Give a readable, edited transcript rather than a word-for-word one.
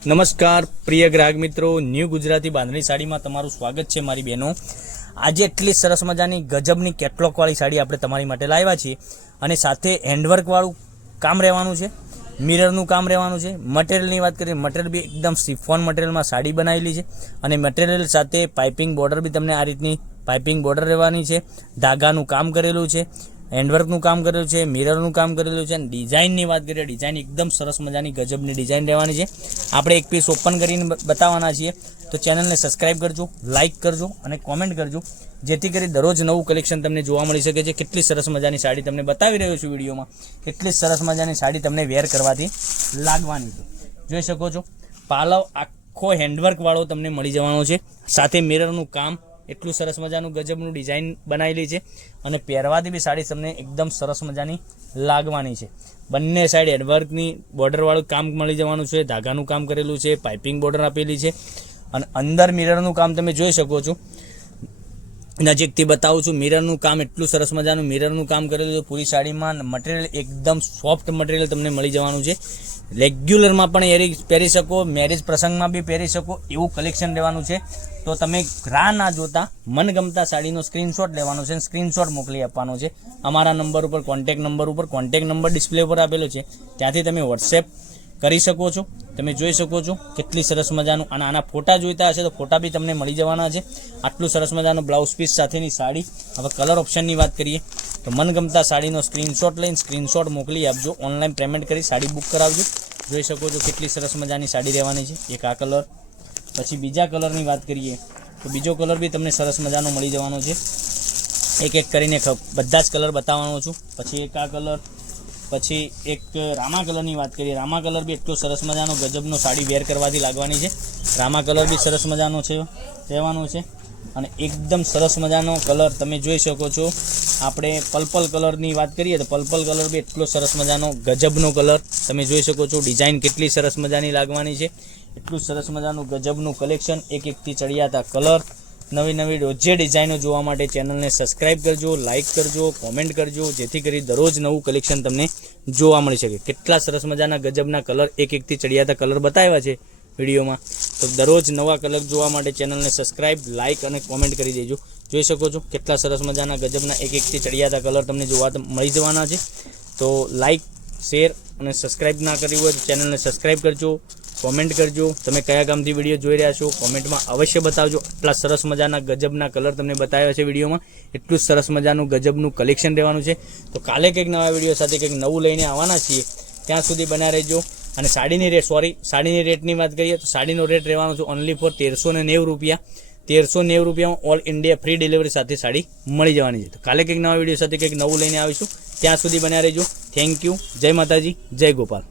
નમસ્કાર પ્રિય ગ્રાહક મિત્રો, ન્યૂ ગુજરાતી બાંધણી સાડીમાં તમારું સ્વાગત છે મારી બહેનો। આજે એટલી સરસ મજાની ગજબની કેટલોગવાળી સાડી આપણે તમારી માટે લાવ્યા છીએ અને સાથે હેન્ડવર્કવાળું કામ રહેવાનું છે, મિરરનું કામ રહેવાનું છે। મટીરિયલની વાત કરીએ, મટીરિયલ બી એકદમ સિફોન મટીરિયલમાં સાડી બનાવેલી છે અને મટીરિયલ સાથે પાઇપિંગ બોર્ડર બી તમને આ રીતની પાઇપિંગ બોર્ડર રહેવાની છે। ધાગાનું કામ કરેલું છે, હેન્ડવર્કનું કામ કરેલું છે, મિરરનું કામ કરેલું છે અને ડિઝાઇનની વાત કરીએ, ડિઝાઇન એકદમ સરસ મજાની ગજબની ડિઝાઇન રહેવાની છે। આપણે એક પીસ ઓપન કરીને બતાવવાના છીએ, તો ચેનલને સબસ્ક્રાઇબ કરજો, લાઇક કરજો અને કોમેન્ટ કરજો, જેથી કરી દરરોજ નવું કલેક્શન તમને જોવા મળી શકે છે। કેટલી સરસ મજાની સાડી તમને બતાવી રહ્યો છું વિડીયોમાં, એટલી સરસ મજાની સાડી તમને વેર કરવાથી લાગવાની છે। જોઈ શકો છો, પાલવ આખો હેન્ડવર્કવાળો તમને મળી જવાનો છે, સાથે મિરરનું કામ એટલું સરસ મજાનું ગજબનું ડિઝાઇન બનાવેલી છે અને પહેરવાથી બી સાડી તમને એકદમ સરસ મજાની લાગવાની છે। બંને સાઈડ હેન્ડવર્કની બોર્ડરવાળું કામ મળી જવાનું છે, ધાગાનું કામ કરેલું છે, પાઇપિંગ બોર્ડર આપેલી છે અને અંદર મિરરનું કામ તમે જોઈ શકો છો। નજીકથી બતાવું છું, મિરરનું કામ એટલું સરસ મજાનું મિરરનું કામ કરેલું છે પૂરી સાડીમાં। મટીરિયલ એકદમ સોફ્ટ મટીરિયલ તમને મળી જવાનું છે, રેગ્યુલરમાં પણ પહેરી શકો, મેરેજ પ્રસંગમાં બી પહેરી શકો એવું કલેક્શન રહેવાનું છે। તો તમે રાહ ના જોતા મનગમતા સાડીનો સ્ક્રીનશોટ લેવાનો છે, સ્ક્રીનશોટ મોકલી આપવાનો છે અમારા નંબર ઉપર, કોન્ટેક્ટ નંબર ડિસ્પ્લે ઉપર આપેલો છે, ત્યાંથી તમે વોટ્સએપ કરી શકો છો। તમે જોઈ શકો છો કેટલી સરસ મજાનું, અને આના ફોટા જોઈતા હશે તો ફોટા બી તમને મળી જવાના છે। આટલું સરસ મજાનું બ્લાઉઝ પીસ સાથેની સાડી। હવે કલર ઓપ્શનની વાત કરીએ તો મનગમતા સાડીનો સ્ક્રીનશોટ લઈને સ્ક્રીનશોટ મોકલી આપજો, ઓનલાઈન પેમેન્ટ કરી સાડી બુક કરાવજો। જોઈ શકો છો કેટલી સરસ મજાની સાડી રહેવાની છે। એક આ કલર, પછી બીજા કલરની વાત કરીએ તો બીજો કલર બી તમને સરસ મજાનો મળી જવાનો છે। એક એક કરીને બધા જ કલર બતાવવાનો છું। પછી એક આ કલર, પછી એક રામા કલરની વાત કરીએ, રામા કલર બી એટલો સરસ મજાનો ગજબનો સાડી વેર કરવાથી લાગવાની છે। રામા કલર બી સરસ મજાનો છે રહેવાનો છે અને એકદમ સરસ મજાનો કલર તમે જોઈ શકો છો। આપણે પર્પલ કલરની વાત કરીએ તો પર્પલ કલર બી એટલો સરસ મજાનો ગજબનો કલર તમે જોઈ શકો છો। ડિઝાઇન કેટલી સરસ મજાની લાગવાની છે, એટલું સરસ મજાનું ગજબનું કલેક્શન, એક એકથી ચડિયાતા કલર, નવી નવી રોજે ડિઝાઇનો જોવા માટે ચેનલને સબસ્ક્રાઇબ કરજો, લાઇક કરજો, કોમેન્ટ કરજો, જેથી કરી દરરોજ નવું કલેક્શન તમને જોવા મળી શકે। કેટલા સરસ મજાના ગજબના કલર, એક એકથી ચડિયાતા કલર બતાવ્યા છે વિડીયોમાં, તો દરરોજ નવા કલર જોવા માટે ચેનલને સબસ્ક્રાઇબ, લાઇક અને કોમેન્ટ કરી દેજો। જોઈ શકો છો કેટલા સરસ મજાના ગજબના એક એકથી ચડિયાતા કલર તમને જોવા મળી જવાના છે। તો લાઇક, શેર અને સબસ્ક્રાઇબ ના કર્યું હોય તો ચેનલને સબસ્ક્રાઇબ કરજો, કોમેન્ટ કરજો, તમે કયા ગામથી વિડીયો જોઈ રહ્યા છો કોમેન્ટમાં અવશ્ય બતાવજો। આટલા સરસ મજાના ગજબના કલર તમને બતાવ્યા છે વિડીયોમાં, એટલું સરસ મજાનું ગજબનું કલેક્શન રહેવાનું છે। તો કાલે કંઈક નવા વિડીયો સાથે કંઈક નવું લઈને આવવાના છીએ, ત્યાં સુધી બન્યા રહેજો। અને સાડીની રેટની વાત કરીએ તો સાડીનો રેટ રહેવાનો છે ઓનલી ફોર 1390 રૂપિયા। 1390 રૂપિયામાં ઓલ ઇન્ડિયા ફ્રી ડિલિવરી સાથે સાડી મળી જવાની છે। તો કાલે કંઈક નવા વિડીયો સાથે કંઈક નવું લઈને આવીશું, ત્યાં સુધી બન્યા રહેજો। થેન્ક યુ, જય માતાજી, જય ગોપાલ।